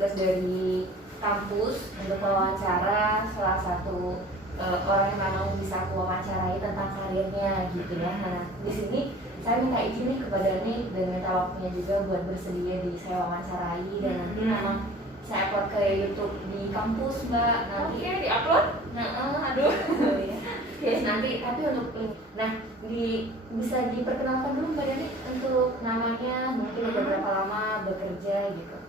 tugas dari kampus untuk wawancara salah satu orang yang memang bisa aku wawancarai tentang karirnya gitu ya. Nah di sini saya minta izin nih kepada Nik dan minta waktunya juga buat bersedia di saya wawancarai dan nanti memang saya upload ke YouTube di kampus Mbak. Nanti di-upload? Aduh. Yes, nanti tapi untuk ini. Nah, bisa diperkenalkan dulu Mbak Dani untuk namanya, mungkin udah berapa lama bekerja gitu.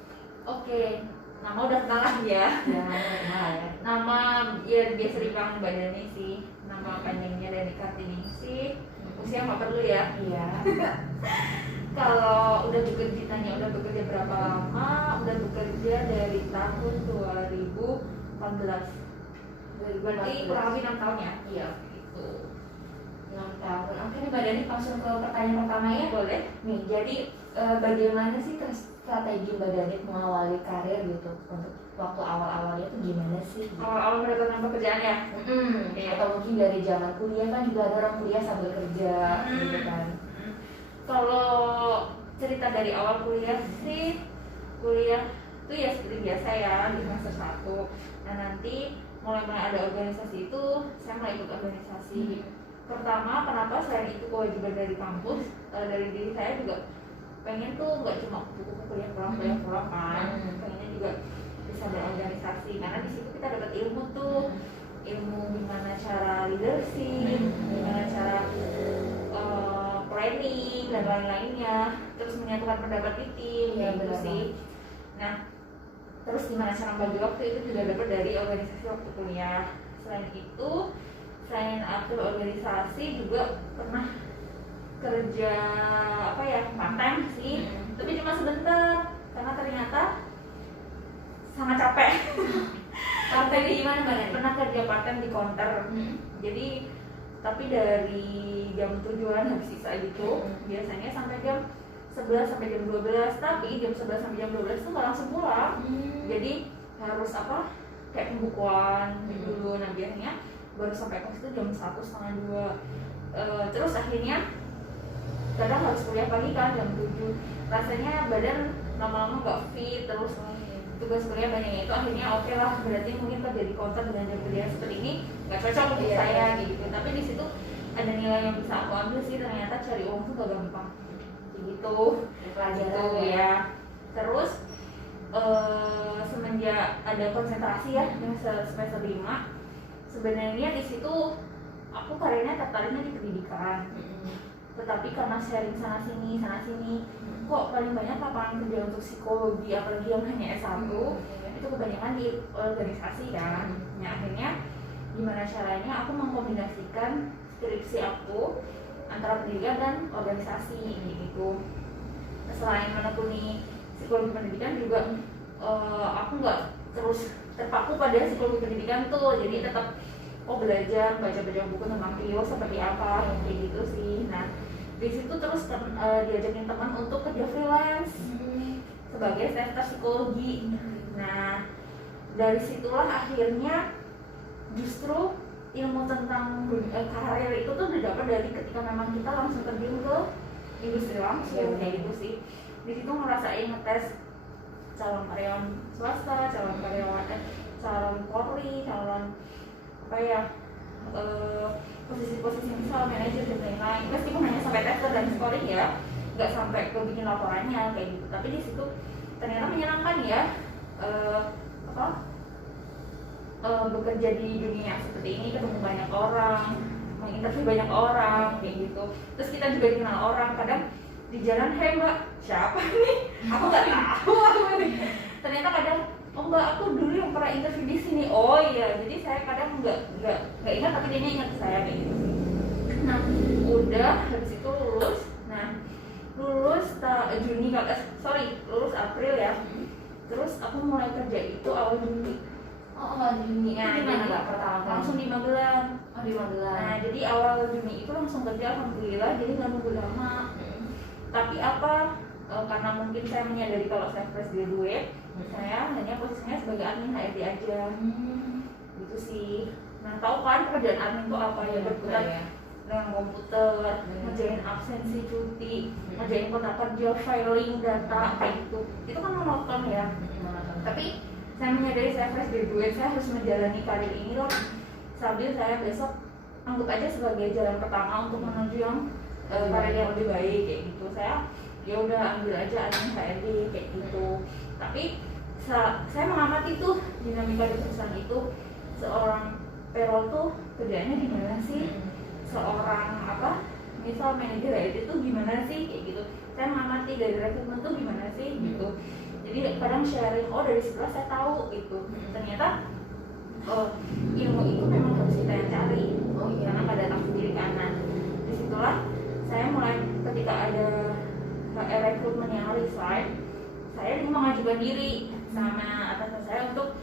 Oke, nama udah kenal lagi ya. Ya, ya. Nama ya biasa dipanggil Mbak Dani sih. Nama panjangnya Dani Kartiningsih. Usia nggak perlu ya. Iya. Kalau udah bekerja, ditanya udah bekerja berapa lama? Udah bekerja dari tahun 2014. Berarti kurang lebih 6 tahun ya? Iya. Gitu. 6 tahun. Oke nih Mbak Dani langsung ke pertanyaan pertama ya. Boleh? Nih, jadi bagaimana sih strategi Mbak Dani mengawali karir gitu untuk waktu awal-awalnya tuh gimana sih? Gitu? Awal-awal mendapatkan pekerjaan ya? Iya. Atau mungkin dari zaman kuliah kan juga ada orang kuliah sambil kerja gitu kan. Kalau cerita dari awal kuliah sih, kuliah itu ya seperti biasa ya di semester 1. Nah nanti mulai ada organisasi itu, saya mulai ikut organisasi. Pertama, kenapa selain itu kewajiban dari kampus, dari diri saya juga pengen tuh nggak cuma buku kuliah pulang kan, pengennya juga bisa berorganisasi karena di situ kita dapat ilmu tuh, ilmu gimana cara leadership, gimana cara planning dan lain-lainnya, terus menyatukan pendapat di tim kayak gitu sih. Nah, terus gimana cara membagi waktu itu juga dapat dari organisasi waktu kuliah. Selain itu, selain aktif organisasi juga pernah kerja part time sih, tapi cuma sebentar karena ternyata sangat capek. Part time di mana Mbak Dani? Pernah kerja part time di counter. Jadi tapi dari jam 7-an habis sisa gitu, biasanya sampai jam 11 sampai jam 12, tapi jam 11 sampai jam 12 tuh nggak langsung pulang. Jadi harus kayak pembukuan dulu. Nah biasanya baru sampai kos itu jam 1 setengah 2. Terus akhirnya kadang harus kuliah pagi kan jam 7. Rasanya badan lama-lama nggak fit, terus tugas kuliah banyaknya itu akhirnya oke lah, berarti mungkin kerja di counter dengan jam kerja seperti ini nggak cocok untuk saya gitu. Tapi di situ ada nilai yang bisa aku ambil sih, ternyata cari uang tuh gak gampang gitu. Pelajaran ya. Terus semenjak ada konsentrasi ya yang semester 5, sebenarnya di situ aku karirnya tertariknya di pendidikan. Tetapi karena sharing sana sini kok paling banyak lapangan kerja untuk psikologi, apalagi yang hanya S1 itu kebanyakan di organisasi kan. Nah akhirnya gimana caranya aku mengkombinasikan skripsi aku antara pendidikan dan organisasi gitu. Selain menekuni psikologi pendidikan juga aku nggak terus terpaku pada psikologi pendidikan tuh, jadi tetap belajar baca-baca buku tentang PIO seperti apa kayak gitu sih. Nah di situ terus diajakin teman untuk kerja freelance sebagai center psikologi. Nah dari situlah akhirnya justru ilmu tentang karir itu tuh didapat dari ketika memang kita langsung terjun ke industri langsung kayak gitu sih. Di situ ngerasain ngetes calon karyawan swasta, calon Polri, calon posisi-posisi misal manajer dan lain-lain. Meskipun hanya sampai tester dan scoring ya, nggak sampai ke bikin laporannya kayak gitu. Tapi di situ ternyata menyenangkan ya, bekerja di dunia yang seperti ini, ketemu banyak orang, menginterview banyak orang kayak gitu. Terus kita juga dikenal orang, kadang di jalan, "Hei Mbak, siapa nih?" Aku nggak tahu ternyata kadang, "Oh Mbak, aku dulu yang pernah interview di sini." Oh iya, jadi saya kadang nggak ingat tapi dia ingat saya kayak gitu. Nah udah habis itu lulus. Nah lulus lulus April ya. Terus aku mulai kerja itu awal Juni. Awal Juni. Nah, di mana Mbak pertama kali? Langsung di Magelang. Di Magelang. Nah jadi awal Juni itu langsung kerja, alhamdulillah, jadi nggak nunggu lama. Tapi karena mungkin saya menyadari kalau saya fresh graduate, saya hanya posisinya sebagai admin HRD aja. Gitu sih. Nah tahu kan pekerjaan admin itu apa ya, berkutat dengan komputer, ngerjain absensi cuti, ngerjain kotak kerja, filing data kayak gitu. Itu kan monoton ya. Tapi saya menyadari saya fresh graduate, saya harus menjalani karir ini loh sambil saya besok anggap aja sebagai jalan pertama untuk menuju yang karir yang lebih baik kayak gitu. Saya ya udah ambil aja admin HRD kayak gitu. Tapi saya mengamati tuh dinamika di perusahaan itu, seorang payroll tuh kerjanya gimana sih, seorang misal manajer HRD itu gimana sih kayak gitu. Saya mengamati dari rekrutmen tuh gimana sih gitu. Jadi kadang sharing, dari situlah saya tahu gitu. Ternyata ilmu itu memang harus kita yang cari. Karena nggak datang sendiri kan. Nah, disitulah saya mulai ketika ada rekrutmen yang resign, saya mengajukan diri sama atasan saya untuk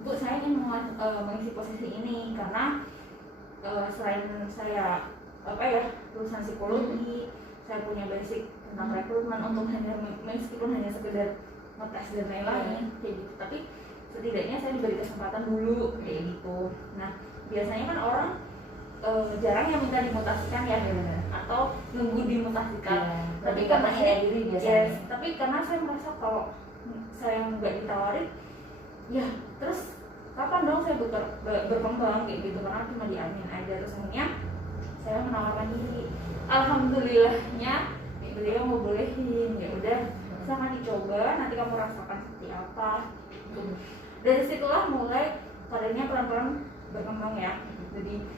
Bu, saya ingin mengisi posisi ini karena selain saya lulusan psikologi, saya punya basic tentang rekrutmen untuk meskipun hanya sekedar ngetes dan lain-lain kayak gitu, tapi setidaknya saya diberi kesempatan dulu kayak gitu. Nah, biasanya kan orang jarang yang minta dimutasikan ya, atau nunggu dimutasikan. Tapi karena diri biasanya. tapi karena saya merasa kalau saya nggak ditawarin, ya terus kapan dong saya berkembang kayak gitu, karena cuma di admin aja. Terus akhirnya saya menawarkan diri. Alhamdulillahnya beliau mau bolehin, ya udah silahkan dicoba, nanti kamu rasakan seperti apa. Dari situlah mulai karirnya pelan-pelan berkembang ya. Jadi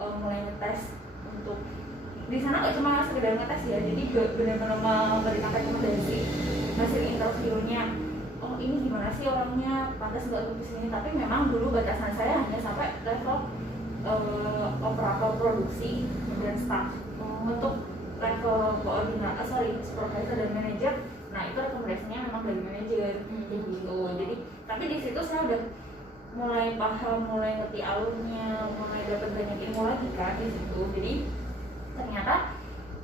mulai ngetes untuk di sana nggak cuma sekedar ngetes ya, jadi benar-benar memberikan rekomendasi hasil interviewnya. Oh ini gimana sih orangnya, pantas nggak untuk kesini. Tapi memang dulu batasan saya hanya sampai level operator produksi dan staff. Untuk level supervisor dan manajer, nah itu rekomendasinya memang dari manajer gitu. Jadi tapi di situ saya udah mulai paham, mulai ngerti alurnya, mulai dapat banyak ilmu lagi kan di situ. Jadi ternyata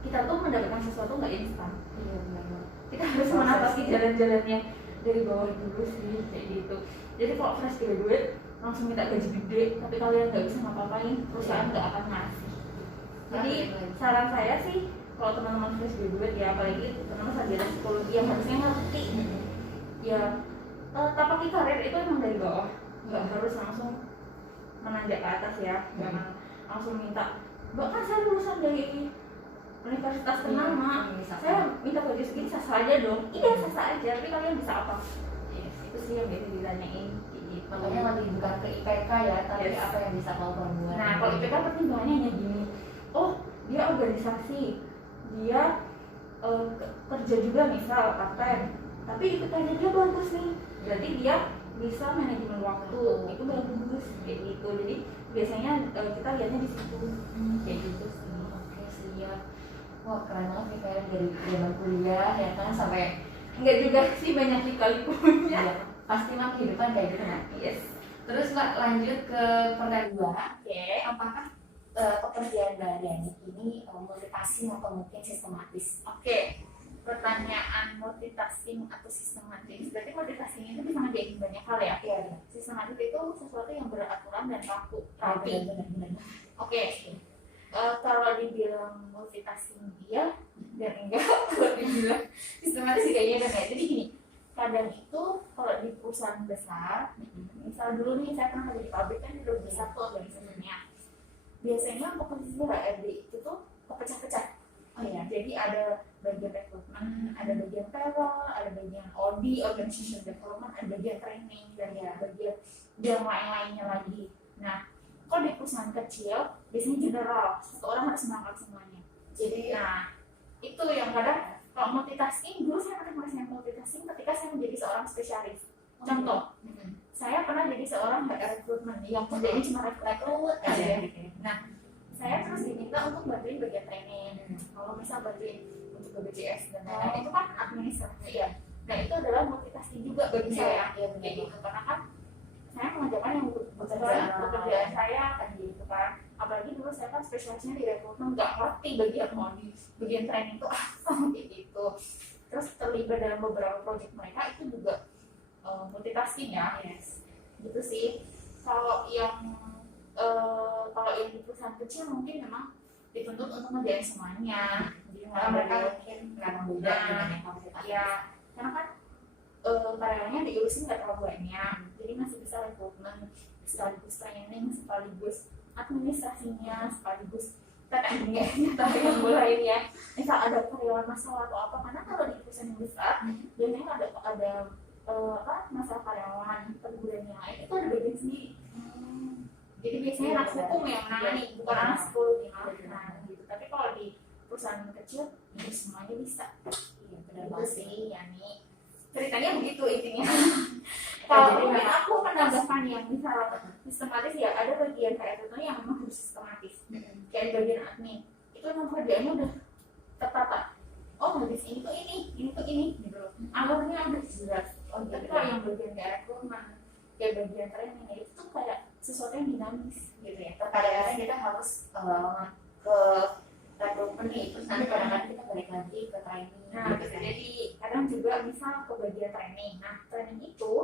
kita tuh mendapatkan sesuatu nggak instan. Kita harus menapaki jalan-jalannya dari bawah dulu sih kayak gitu. Jadi kalau fresh graduate langsung minta gaji gede, tapi kalian nggak bisa ngapa-ngapain, perusahaan nggak akan ngasih. Jadi saran saya sih, kalau teman-teman fresh graduate ya, apalagi teman-teman sarjana psikologi yang harusnya ngerti, ya tapaki karir itu emang dari bawah, nggak harus langsung menanjak ke atas ya, jangan langsung minta, bahkan saya lulusan dari universitas ternama, saya minta gaji segini sah aja dong. Iya sah aja, tapi kalian bisa apa? Itu sih yang biasa ditanyain. Makanya lebih bukan ke IPK ya, tapi apa yang bisa kau perbuat. Nah kalau IPK pertimbangannya hanya gini, oh dia organisasi, dia kerja juga misal part-time, tapi IPK-nya dia bagus nih, berarti dia bisa manajemen waktu, itu bagus kayak gitu. Jadi biasanya kita lihatnya di situ kayak gitu sih. Oke siap. Wah keren banget nih kalian dari zaman kuliah ya kan sampai enggak juga sih, banyak lika-likunya. ya, pasti mah kehidupan kayak gitu kan. Yes. Terus Mbak lanjut ke pertanyaan kedua. Oke. Apakah pekerjaan Mbak Diani ini multitasking atau mungkin sistematis? Oke. Pertanyaan multitasking atau sistematis. Berarti multitasking itu bisa ngerjain banyak hal ya? Iya. Sistematis itu sesuatu yang beraturan dan rapi. Benar-benar. Oke. Kalau dibilang multitasking iya dan enggak, kalau dibilang sistematis kayaknya dan enggak. Jadi gini, kadang itu kalau di perusahaan besar, misal dulu nih saya pernah kerja di pabrik kan, di besar tuh organisasinya. Biasanya untuk posisi HRD itu tuh kepecah-pecah. Oh ya, jadi ada bagian rekrutmen, ada bagian payroll, ada bagian OD, organization development, ada bagian training, dan ya bagian yang lain-lainnya lagi. Nah, kalau di perusahaan kecil, biasanya general, satu orang harus menangkap semuanya. Jadi, nah itu yang kadang kalau multitasking, dulu saya pernah merasakan multitasking ketika saya menjadi seorang spesialis. Contoh, saya pernah jadi seorang HR recruitment yang kerjanya cuma rekrut aja. Nah, saya terus diminta untuk bantuin bagian training. Kalau misal bantuin untuk BPJS dan lain-lain, itu kan administrasi ya. Nah, itu adalah multitasking juga bagi saya. Kayak gitu, karena kan saya mengajarkan yang pekerjaan saya kan gitu kan. Apalagi dulu saya kan spesialisnya di rekrutmen, nggak ngerti bagian training itu apa kayak gitu. Terus terlibat dalam beberapa proyek mereka itu juga multitasking ya. Yes. Gitu sih. Kalau yang di perusahaan kecil mungkin memang dituntut untuk ngerjain semuanya. Jadi mereka mungkin nggak mudah dengan kapasitas. Ya, karena kan karyawannya diurusin nggak terlalu banyak, jadi masih bisa rekrutmen sekaligus training, sekaligus administrasinya, sekaligus TTM-nya yang lainnya. Misal ada karyawan masalah atau apa, karena kalau di perusahaan yang besar biasanya ada masalah karyawan, teguran yang lain itu ada bagian sendiri. Jadi biasanya anak hukum yang menangani, bukan anak psikologi gitu. Tapi kalau di perusahaan kecil ya semuanya bisa. Iya, benar Itu banget sih Yani ceritanya begitu intinya. Kalau mungkin aku menambahkan yang misal sistematis, ya ada bagian kayak contohnya yang memang harus sistematis, kayak bagian admin itu memang kerjaannya udah tertata. Oh habis ini tuh ini tuh ini gitu loh, alurnya udah jelas. Tapi kalau yang bagian kayak rekrutmen, kayak bagian training itu tuh kayak sesuatu yang dinamis gitu ya. Terkadang kita harus ke rekrutmen nih, terus nanti kadang-kadang kita balik lagi ke training. Nah, bisa jadi kadang juga misal ke bagian training. Nah, training itu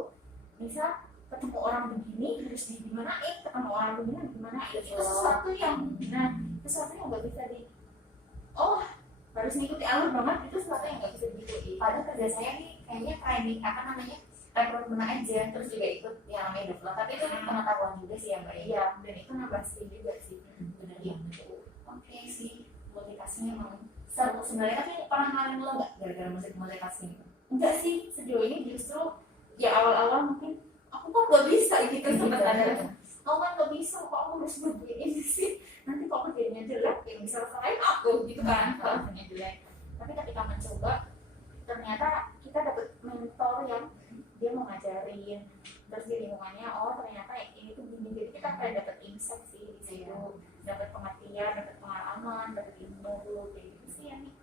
misal ketemu orang begini harus digimanain, ketemu orang begini gimanain. Itu sesuatu yang sesuatu yang nggak bisa harus ngikuti alur banget, itu sesuatu yang nggak bisa diikuti. Padahal kerja saya nih kayaknya training rekrutmen aja, terus juga ikut yang namanya develop, tapi itu pengetahuan juga sih ya Mbak ya. Iya, dan itu nambah skill juga sih. Benar ya. Oke sih, multitasking emang seru sebenarnya, tapi pernah ngalamin lo nggak gara-gara multitasking itu? Enggak sih, sejauh ini justru ya awal-awal mungkin aku kok nggak bisa gitu sempat ada. Aku kan nggak bisa, kok aku harus begini sih. Nanti kok kerjanya jelek, ya bisa salahin aku gitu kan kalau kerjanya jelek. Tapi ketika mencoba, ternyata kita dapat mentor yang dia mau ngajarin, terus di lingkungannya ternyata ini tuh gini, jadi kita kayak dapat insight sih di situ, dapat pengertian, dapat pengalaman, dapat ilmu dulu kayak gitu sih ya nih.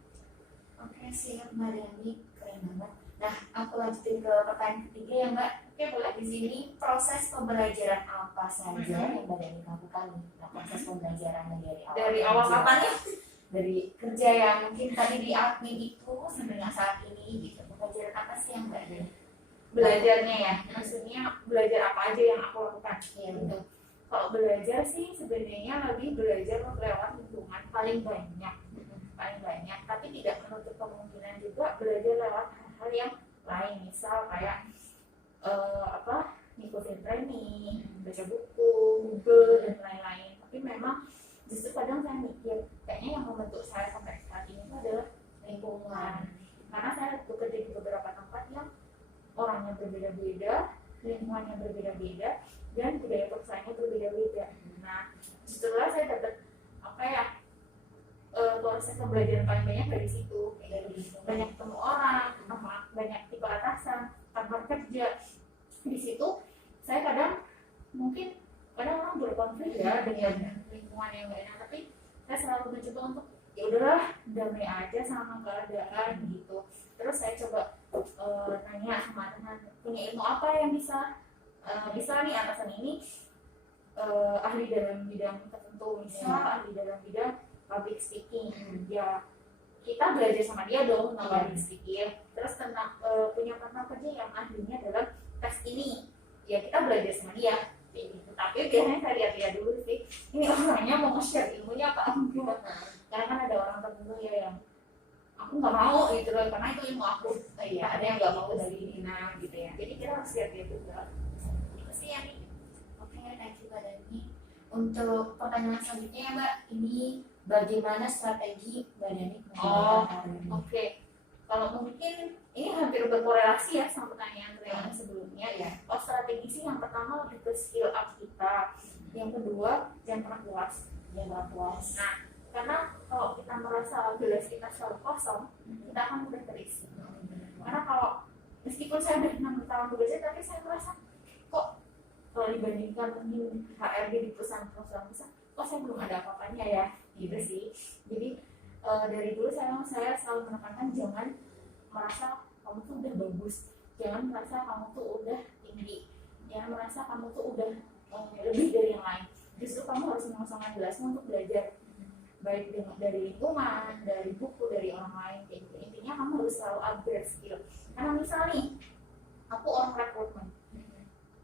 Oke siap Mbak Dani, keren banget. Nah aku lanjutin ke pertanyaan ketiga ya Mbak. Oke boleh. Di sini proses pembelajaran apa saja yang Mbak Dani lakukan nih? Nah, proses pembelajarannya dari awal katanya dari kerja yang mungkin tadi di admin itu sampai yang saat ini gitu, pembelajaran apa sih yang Mbak Dani? Belajarnya ya, maksudnya belajar apa aja yang aku lakukan. Iya betul. Kalau belajar sih sebenarnya lebih belajar lewat lingkungan paling banyak, tapi tidak menutup kemungkinan juga belajar lewat hal-hal yang lain, misal kayak ngikutin training, baca buku, Google dan lain-lain. Tapi memang justru kadang saya mikir kayaknya yang membentuk saya sampai saat ini itu adalah lingkungan, karena saya bekerja di beberapa tempat yang orangnya berbeda-beda, lingkungannya berbeda-beda, dan budaya perusahaannya berbeda-beda. Nah, setelah saya dapat proses pembelajaran paling banyak dari situ, banyak ketemu orang, banyak tipe atasan, kantor kerja. Di situ saya kadang orang berkonflik ya dengan lingkungan yang gak enak, tapi saya selalu mencoba untuk ya udahlah damai aja sama keadaan gitu. Terus saya coba nanya sama teman, punya ilmu apa yang bisa nih atasan ini ahli dalam bidang tertentu, misal ahli dalam bidang public speaking, ya kita belajar sama dia dong tentang public speaking. Terus tentang punya partner kerja yang ahlinya dalam tes ini, ya kita belajar sama dia kayak gitu. Tapi biasanya saya lihat dulu sih, ini orangnya mau nge-share ilmunya apa enggak, karena kan ada orang tertentu ya yang aku nggak mau gitu loh, karena itu ilmu aku. Iya, ada yang nggak mau dari Dina gitu ya. Jadi kita harus lihat dia juga. Itu sih ya nih. Oke, thank you Mbak Dani. Untuk pertanyaan selanjutnya ya Mbak, ini bagaimana strategi Mbak Dani mengembangkan karirnya? Oke. Kalau mungkin ini hampir berkorelasi ya sama pertanyaan sebelumnya ya. Kalau strategi sih yang pertama lebih ke skill up kita. Yang kedua jangan pernah puas. Nah, karena kalau kita merasa gelas kita selalu kosong, kita akan mudah terisi. Karena kalau meskipun saya udah 6 tahun bekerja, tapi saya merasa kok kalau dibandingkan mungkin HRD di perusahaan-perusahaan besar, kok saya belum ada apa-apanya ya, gitu sih. Jadi dari dulu saya selalu menekankan jangan merasa kamu tuh udah bagus, jangan merasa kamu tuh udah tinggi, jangan merasa kamu tuh udah lebih dari yang lain. Justru kamu harus mengosongkan gelasmu untuk belajar, baik dari lingkungan, dari buku, dari orang lain kayak gitu. Intinya kamu harus selalu upgrade skill. Karena misal nih, aku orang rekrutmen,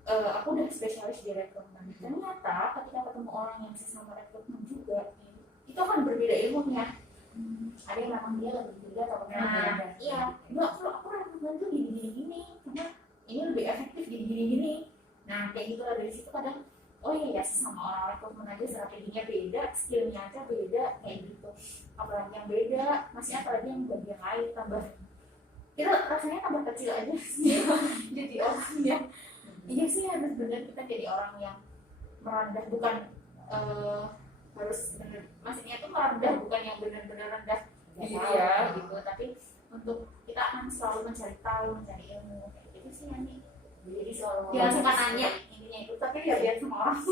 aku udah spesialis di rekrutmen. Ternyata ketika ketemu orang yang sesama rekrutmen juga, itu akan berbeda ilmunya. Ada yang memang dia lebih tinggi atau Iya, aku rekrutmen tuh gini, karena ini lebih efektif gini. Nah kayak gitu lah, dari situ kadang oh iya ya sama orang rekrutmen aja strateginya beda, skillnya aja beda kayak gitu. Apalagi yang beda, maksudnya apalagi yang bagian lain tambah kita rasanya tambah kecil aja sih jadi orang yang iya sih harus benar kita jadi orang yang merendah, bukan harus benar, maksudnya tuh merendah bukan yang benar-benar rendah diri ya gitu, tapi untuk kita akan selalu mencari tahu, mencari ilmu kayak gitu sih Ani. Jadi selalu Jangan suka nanya intinya itu, tapi ya biar semua orang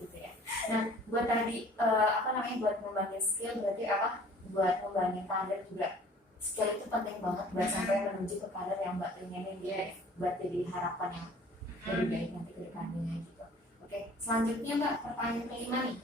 gitu ya. Nah, buat tadi apa namanya, buat ngembangin skill berarti apa? Buat ngembangin karir juga. Skill itu penting banget buat sampai menuju ke karir yang Mbak pengenin gitu. Buat jadi harapan yang lebih baik nanti ke depannya gitu. Oke, selanjutnya Mbak, pertanyaan kelima nih.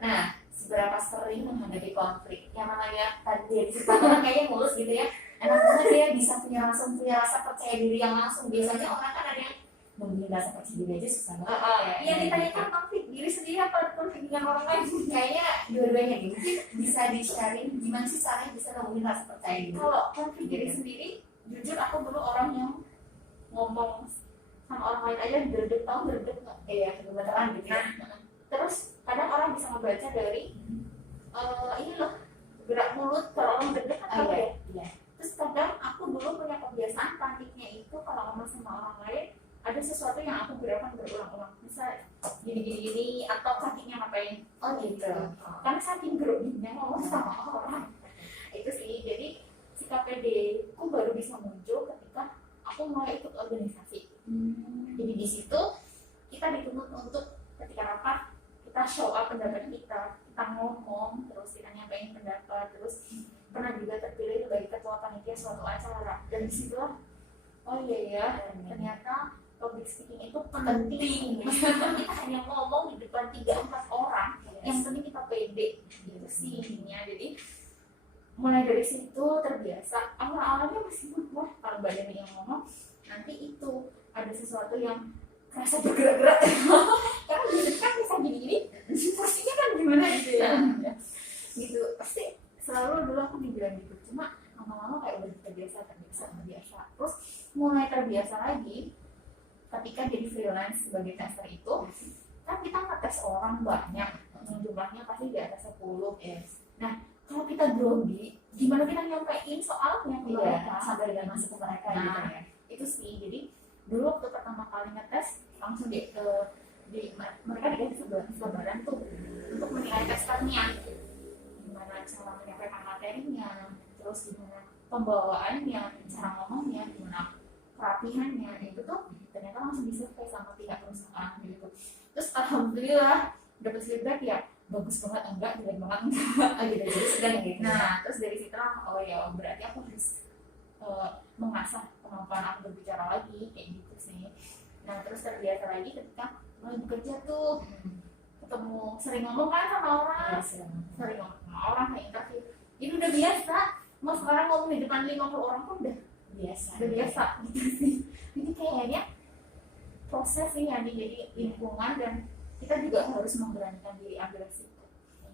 Nah, seberapa sering menghadapi konflik? Yang namanya tadi dari sifat orang kayaknya mulus gitu ya. Enak banget dia bisa punya rasa percaya diri yang langsung. Biasanya orang kan ada yang mungkin rasa percaya diri aja susah banget. Yang ditanyakan konflik diri sendiri apa konflik dengan orang lain? Kayaknya dua-duanya nih. Mungkin bisa di-sharing gimana sih caranya bisa nemuin rasa percaya diri. Kalau konflik diri sendiri, jujur aku dulu orang yang ngomong sama orang lain aja gerdek, tau gerdek nggak? Iya, gemeteran gitu ya. Terus kadang orang bisa membaca dari ini loh, gerak mulut kalau orang gerdek kan tahu ya. Iya. Terus kadang aku dulu punya kebiasaan paniknya itu kalau ngomong sama orang lain ada sesuatu yang aku gerakan berulang-ulang, bisa gini atau kakinya ngapain. Oh gitu. Karena saking groginya ngomong sama orang itu sih. Jadi sikap pede aku baru bisa muncul ketika aku mulai ikut organisasi. Jadi di situ kita dituntut untuk ketika rapat kita show up pendapat kita ngomong, terus kita nyampein pendapat, terus pernah juga terpilih sebagai ketua panitia suatu acara, dan disitulah oh iya ya ternyata public speaking itu penting. Meskipun kita hanya ngomong di depan 3-4 orang, yang penting kita pede gitu sih intinya. Jadi mulai dari situ terbiasa. Awalnya masih wah kalau badannya yang ngomong, nanti itu ada sesuatu yang kerasa bergerak-gerak karena biasanya kan bisa gini-gini pastinya kan gimana gitu ya. Gitu pasti selalu dulu aku dibilang gitu, cuma lama-lama kayak udah terbiasa. Terus mulai terbiasa lagi ketika jadi freelance sebagai tester itu kan kita ngetes orang banyak, jumlahnya pasti di atas 10. Nah kalau kita grogi, gimana kita nyampein soalnya ke mereka sampai dengan masuk ke mereka gitu ya. Itu sih, jadi dulu waktu pertama kali ngetes langsung mereka dikasih sebaran tuh untuk menilai testernya, gimana cara menyampaikan materinya, terus gimana pembawaannya, cara ngomongnya, gimana kerapihannya, itu tuh ternyata langsung disurvei sama pihak perusahaan gitu. Terus alhamdulillah dapat feedback ya bagus banget, enggak jelek banget enggak gitu, jadi sedang gitu. Nah terus dari situ oh ya berarti aku harus mengasah kemampuan aku berbicara lagi kayak gitu sih. Nah terus terbiasa lagi ketika mulai bekerja tuh ketemu sering ngomong kan sama orang, sering ngomong sama orang kayak interview, ini udah biasa. Mau sekarang ngomong di depan 50 orang pun udah biasa gitu sih. Jadi kayaknya proses sih yang jadi lingkungan, dan kita juga harus memberanikan diri ambil resiko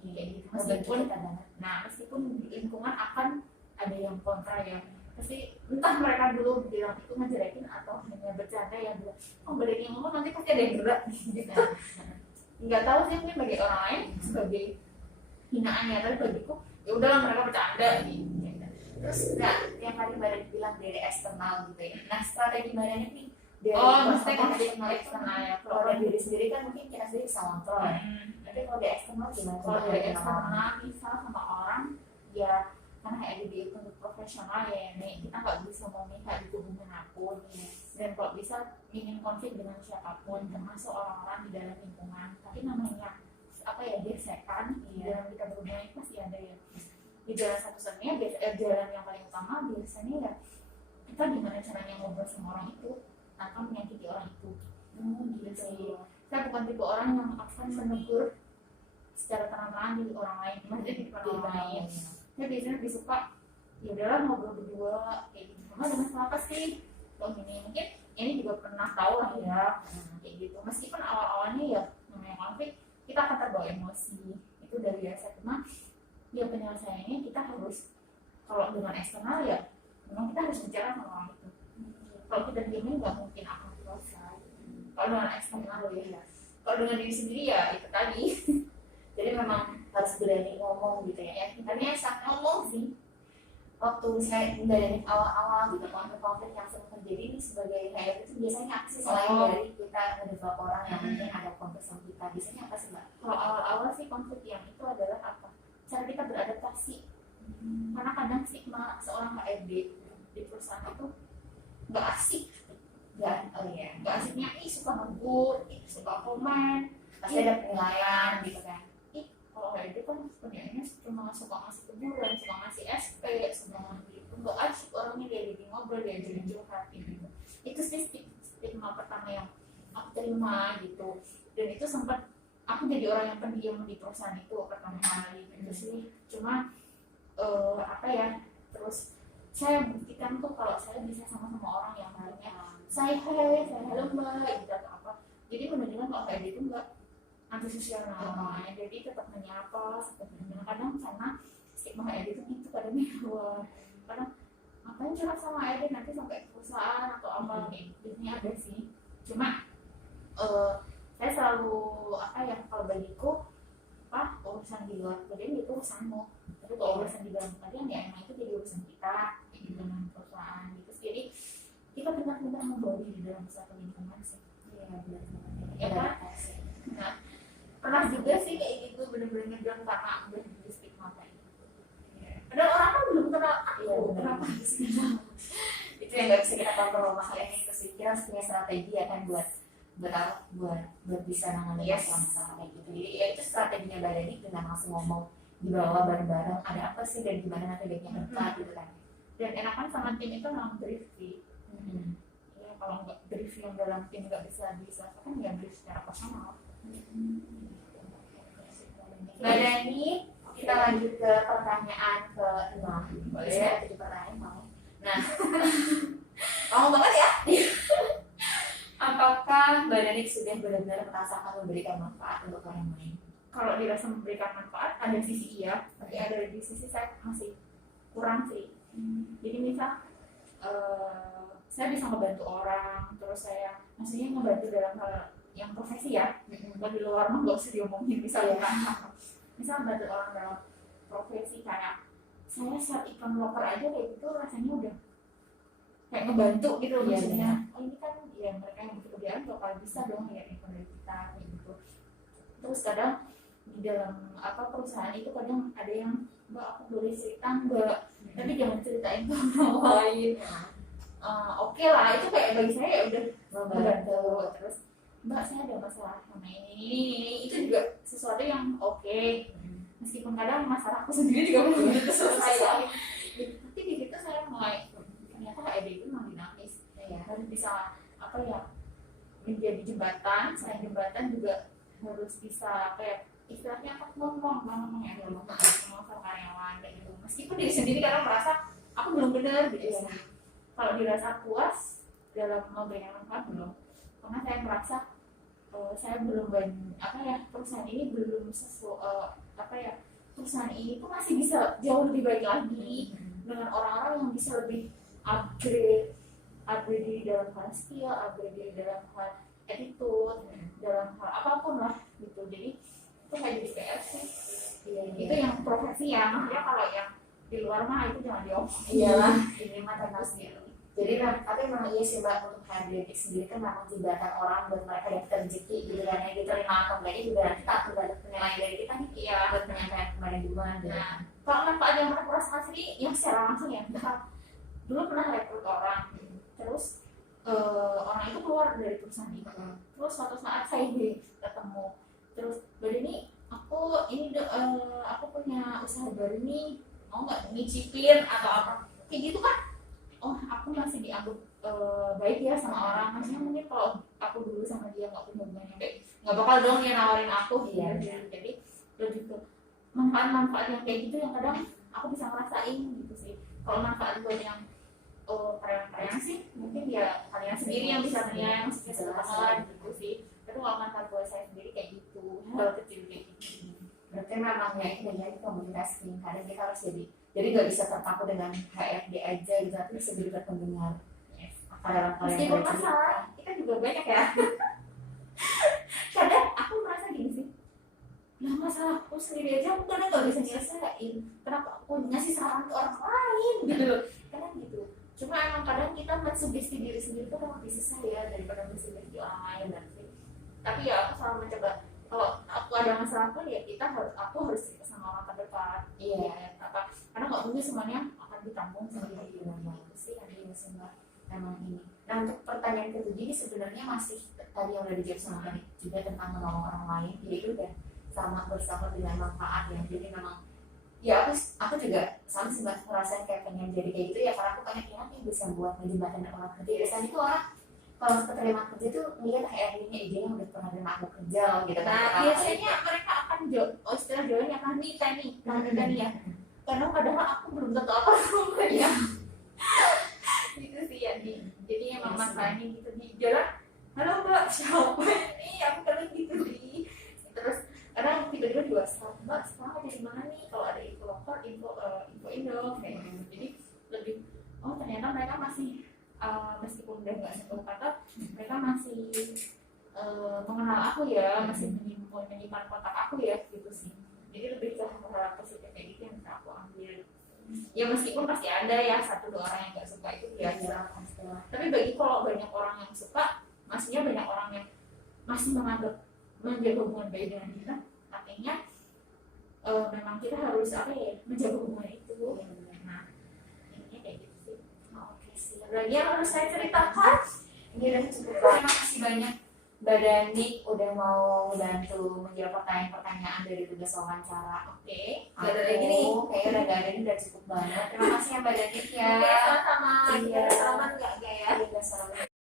kayak gitu. Meskipun lingkungan akan ada yang kontra ya, pasti entah mereka dulu bilang itu ngejelekin atau hanya bercanda yang bilang oh balik yang ngomong nanti pasti ada yang gerak gitu. Nggak tahu sih mungkin bagi orang lain sebagai hinaan ya, tapi bagiku ya udahlah mereka bercanda gitu. Terus yang tadi Mbak bilang dari eksternal gitu ya. Nah strategi Mbak nih dari eksternal ya. Kalau dari diri sendiri kan mungkin kita sendiri bisa kontrol ya. Tapi kalau dari eksternal gimana? Kalau dari eksternal misal sama orang ya, karena edit untuk profesional ya nih, kita nggak bisa memihak di tubuh manapun dan kalau bisa ingin konflik dengan siapapun termasuk orang-orang di dalam lingkungan. Tapi namanya apa ya, gesekan di dalam kita berhubungan itu pasti ada ya. Di jalan satu-satunya jalan yang paling utama biasanya ya kita gimana caranya ngobrol sama orang itu tanpa menyakiti orang itu. Gitu sih. Saya bukan tipe orang yang akan menegur secara terang-terangan di orang lain, maksudnya di depan orang lain. Saya biasanya lebih suka ya udahlah ngobrol berdua kayak gitu. Mama ada masalah apa sih? Kalau gini mungkin ini juga pernah tahu lah ya kayak gitu. Meskipun awal-awalnya ya namanya konflik kita akan terbawa emosi, itu udah biasa. Cuma ya penyelesaiannya kita harus, kalau dengan eksternal ya memang kita harus bicara sama orang itu. Kalau kita diamin nggak mungkin akan selesai. Kalau dengan eksternal ya. Kalau dengan diri sendiri ya itu tadi. Jadi memang harus berani ngomong gitu ya. Hanya saat ngomong sih. Waktu saya dari awal-awal gitu konflik-konflik yang sering terjadi ini sebagai kayak itu biasanya apa sih selain dari kita ngedevelop orang yang mungkin ada konflik sama kita, biasanya apa sih Mbak? Kalau awal-awal sih konflik yang itu adalah apa? Cara kita beradaptasi. Karena kadang stigma seorang HRD di perusahaan itu nggak asik, nggak asiknya suka ngebut, suka komen, Pasti ada penilaian gitu kan. kalau HRD kan sebenarnya cuma suka ngasih teguran, suka ngasih SP, suka ngasih itu nggak asik orangnya, dia jadi ngobrol, dia jadi curhat gitu. Itu sih stigma pertama yang aku terima gitu, dan itu sempat aku jadi orang yang pendiam di perusahaan itu pertama kali gitu sih. Cuma apa ya, terus saya buktikan tuh kalau saya bisa sama orang yang lainnya saya halo mbak gitu atau apa. Jadi menunjukkan kalau HRD itu enggak antisosial namanya, jadi tetap menyapa seperti kadang karena stigma HRD itu gitu kadang kadang ngapain curhat sama HRD nanti sampai perusahaan atau apa biasanya ada sih. Cuma saya selalu apa ya, kalau bagiku urusan di luar kalian itu urusanmu, tapi kalau urusan di dalam kalian ya emang itu jadi urusan kita dengan perusahaan gitu. Jadi kita benar-benar membawa di dalam suatu lingkungan sih. Iya benar. Ya kan? Nah, pernah juga sih kayak gitu, bener-bener ngedon karena udah di stigma kayak gitu. Padahal orang kan belum kenal aku, kenapa sih? Itu yang nggak bisa kita kontrol, makanya itu sih kita harus punya strategi ya kan buat bisa nangani masalah kayak gitu. Jadi ya itu strateginya Mbak Dani dengan langsung ngomong di bawah bareng-bareng ada apa sih dan gimana nanti baiknya dekat gitu kan. Dan enakan sama tim itu memang brief sih. Ya kalau nggak brief yang dalam tim nggak bisa diselesaikan ya brief secara personal. Mbak Dani, kita lanjut ke pertanyaan ke-6. Boleh. Saya 7 pertanyaan mau. Nah, mau banget ya. Apakah Mbak Dani sudah benar-benar merasakan memberikan manfaat untuk orang lain? Kalau dirasa memberikan manfaat ada sisi iya, tapi ada di sisi saya masih kurang sih. Jadi misal saya bisa ngebantu orang, terus saya maksudnya ngebantu dalam hal yang profesi ya, kalau di luar mah nggak usah diomongin. Misalnya misal bantu orang dalam profesi kayak saya set iklan loker aja kayak gitu, rasanya udah kayak ngebantu gitu loh. Maksudnya oh ini kan ya mereka yang butuh kerjaan bakal bisa dong ya iklan dari kita kayak gitu. Terus kadang di dalam perusahaan itu kadang ada yang mbak aku boleh cerita mbak, tapi jangan ceritain ke orang lain. Oke lah, itu kayak bagi saya ya udah membantu. Terus mbak saya ada masalah sama ini itu juga sesuatu yang oke. Meskipun kadang masalahku sendiri juga belum tentu selesai ya. Tapi di situ saya mulai ternyata HRD itu memang dinamis ya, harus bisa menjadi jembatan. Selain jembatan juga harus bisa istilahnya ngomong ya, ngomong sama karyawan kayak gitu. Meskipun diri sendiri kadang merasa aku belum benar gitu ya. Kalau dirasa puas dalam memberikan manfaat belum, karena saya merasa saya belum perusahaan ini belum perusahaan ini tuh masih bisa jauh lebih baik lagi dengan orang-orang yang bisa lebih upgrade diri dalam hal skill, upgrade diri dalam hal attitude, dalam hal apapun lah gitu. Jadi itu kayak jadi PR sih. Itu yang profesi ya, maksudnya kalau yang di luar mah itu jangan diomongin. Iyalah, ini mah tentang sendiri. Jadi tapi memang iya sih mbak, untuk HRD sendiri kan memang jembatan orang buat mereka dapat rezeki gitu kan ya, diterima atau enggaknya juga nanti tak tergantung penilaian dari kita nih ya buat penyampaian kemarin juga. Nah, kalau manfaat yang pernah kurasakan sendiri yang secara langsung ya, dulu pernah rekrut orang, terus orang itu keluar dari perusahaan itu. Terus suatu saat saya ketemu, terus badan ini aku punya usaha baru nih, mau nggak nyicipin atau apa kayak gitu kan. Oh aku masih dianggap baik ya sama orang. Maksudnya mungkin kalau aku dulu sama dia nggak punya hubungan yang baik, nggak bakal dong dia nawarin aku gitu. Jadi lebih ke manfaat yang kayak gitu yang kadang aku bisa ngerasain gitu sih. Kalau manfaat buat yang karyawan sih mungkin ya kalian sendiri yang bisa menilai, yang sesuatu gitu sih. Tapi kalau manfaat buat saya sendiri kayak gitu, hal kecil kayak gitu. Berarti memang ya itu ya komunitas nih, kadang kita harus jadi nggak bisa terpaku dengan HRD aja gitu, tapi bisa jadi pendengar dalam kalian Meskipun bercerita. masalah kita juga banyak ya. Kadang aku merasa gini sih, lah masalah aku sendiri aja aku kadang nggak bisa nyelesain, kenapa aku ngasih saran ke orang lain gitu loh, kadang gitu. Cuma emang kadang kita mensugesti diri sendiri tuh kan lebih susah ya daripada mensugesti orang lain nanti. Tapi ya aku selalu mencoba, kalau aku ada masalah pun ya aku harus cerita sama orang terdekat. Iya. Ya, apa, karena nggak mungkin semuanya akan ditanggung sendiri. Iya, Itu sih yang iya sih Mbak, emang ini. Nah untuk pertanyaan ketujuh ini sebenarnya masih tadi yang udah dijawab sama Mbak juga tentang menolong orang lain, jadi itu udah sama bersama dengan manfaat ya. Jadi memang ya aku juga sama sih Mbak, ngerasain kayak pengen jadi kayak gitu ya, karena aku pengen yang bisa buat ngejembatin orang kerja. Biasanya itu orang kalau keterima kerja tuh ngeliat kayak ini udah pernah terima aku kerja gitu kan. Nah, biasanya mereka akan istilah Jawanya akan nikah nih ya. Kadang-kadang aku belum tentu apa ya. Gitu sih ya nih. Jadi emang masalahnya gitu di jalan. Halo Mbak, siapa ini? Aku kadang gitu sih. Terus kadang tiba-tiba juga Mbak, sekarang ada di mana nih? Kalau ada info lokal, info Indo kayak gitu. Jadi lebih ternyata mereka masih meskipun udah nggak satu kata, mereka masih mengenal aku ya, masih menyimpan kontak aku ya gitu sih. Jadi lebih ke hal positif kayak gitu yang bisa aku ambil. Ya meskipun pasti ada ya 1-2 orang yang nggak suka, itu biasa. Tapi bagi kalau banyak orang yang suka, maksudnya banyak orang yang masih menjaga hubungan baik dengan kita, artinya memang kita harus menjaga hubungan itu. Nah, ini kayak gitu sih. Oke sih. Lagi yang harus saya ceritakan, Ini udah cukup. Terima kasih banyak Mbak Dani udah mau bantu menjawab pertanyaan-pertanyaan dari tugas wawancara. oke. Gak ada lagi nih, kayaknya udah gak ada, ini udah cukup banget. Terima kasih ya Mbak Dani ya. Oke, sama-sama. Iya. Salaman nggak ya? Iya, selamat.